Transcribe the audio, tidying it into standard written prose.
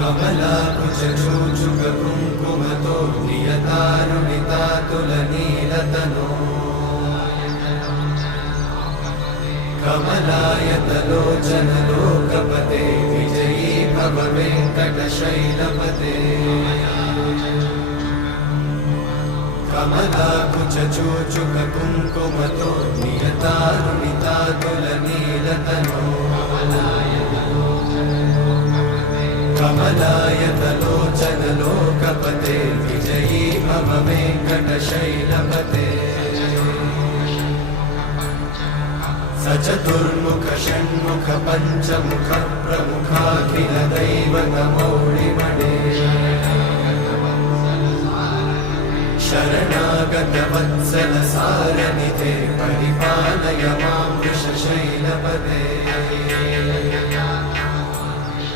कमलाकुचूचुककुङ्कुमतो नियतारुणितातुलनीलतनो कमलायतलोचनलोकपते विजयी भव वेङ्कटशैलपते कमलाकुचूचुककुङ्कुमतो नियतारुणितातुलनीलतनो कमलायतलोचनलोकपते विजयी भव वेङ्कटशैलपते सचतुर्मुख षण्मुख पञ्चमुख प्रमुखाखिलदैवतमौलिमणे शरणागतवत्सल सार